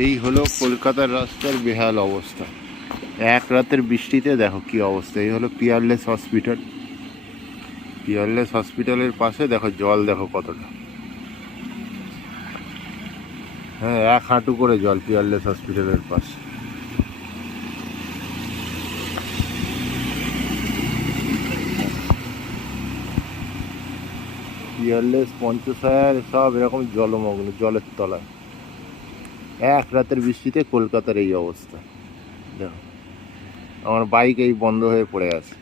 এই হলো কলকাতার রাস্তার বেহাল অবস্থা। এক রাতের বৃষ্টিতে দেখো কি অবস্থা। এই হলো পিয়ারলেস হসপিটাল। পিয়ারলেস হসপিটালের পাশে দেখো জল, দেখো কতটা। হ্যাঁ, 1 হাঁটু করে জল পিয়ারলেস হসপিটালের পাশে। পিয়ারলেস, পঞ্চশায়ার সব এরকম জলমগ্ন, জলের তলায়। এক রাতের বৃষ্টিতে কলকাতার এই অবস্থা। দেখো আমার বাইক এই বন্ধ হয়ে পড়ে আছে,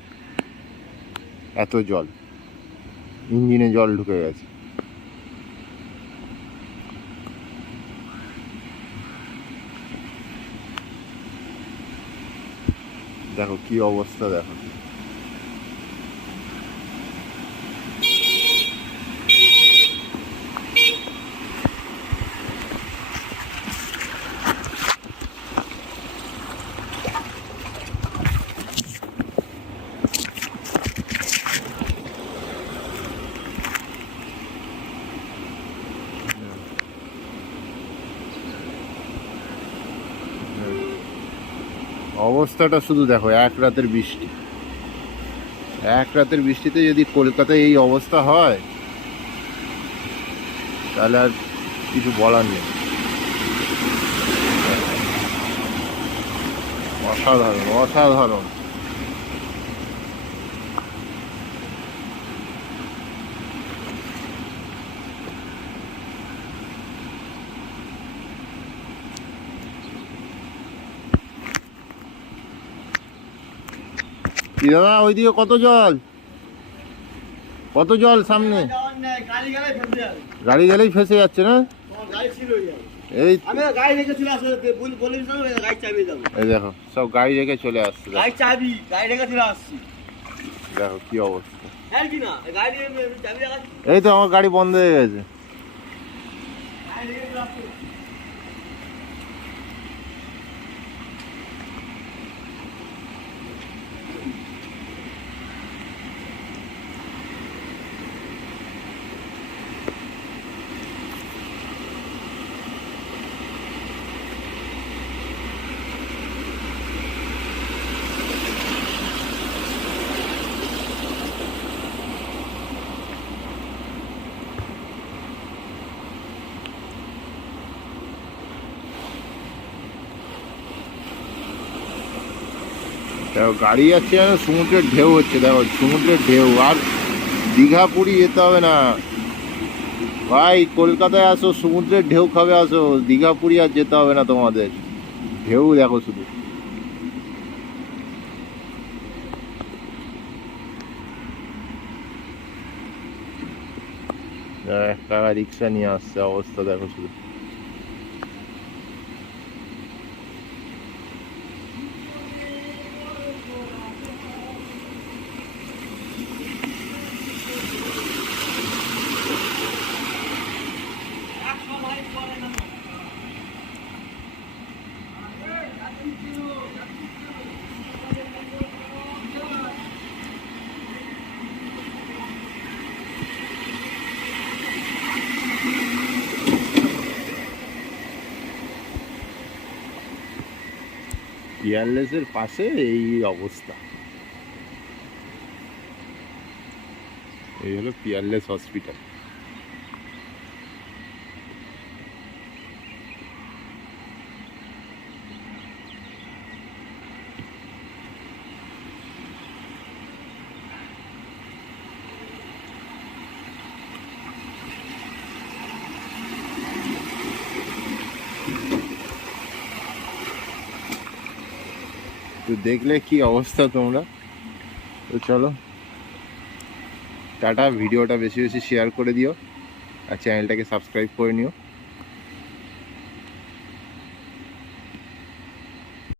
এত জল, ইঞ্জিনে জল ঢুকে গেছে। দেখো কি অবস্থা, দেখো। অবস্থাটা শুধু দেখো, এক রাতের বৃষ্টি। এক রাতের বৃষ্টিতে যদি কলকাতায় এই অবস্থা হয় তাহলে আর কিছু বলার নেই। অসাধারণ, অসাধারণ। কি দাদা, ওইদিকে কত জল, কত জল সামনে? গাড়ি গেলেই ফেসে যাচ্ছে না? এই এই দেখো সব গাড়ি রেখে চলে আসছে। দেখো কি অবস্থা। এই তো আমার গাড়ি বন্ধ হয়ে গেছে। দেখো গাড়ি যাচ্ছে, সমুদ্রের ঢেউ হচ্ছে, দেখো সমুদ্রের ঢেউ। আর দীঘা পুরী যেতে হবে না ভাই, কলকাতায় আসো, সমুদ্রের ঢেউ খাবে আসো। দীঘা পুরী আর যেতে হবে না তোমাদের। ঢেউ দেখো শুধু। একটা রিক্সা নিয়ে আসছে, অবস্থা দেখো শুধু। পিয়ারলেসের পাশে এই অবস্থা। এই হলো পিয়ারলেস হসপিটাল। তো দেখলে কি অবস্থা তোমরা। তো চলো টাটা। ভিডিওটা বেশি বেশি শেয়ার করে দিও আর চ্যানেলটাকে সাবস্ক্রাইব করে নিও।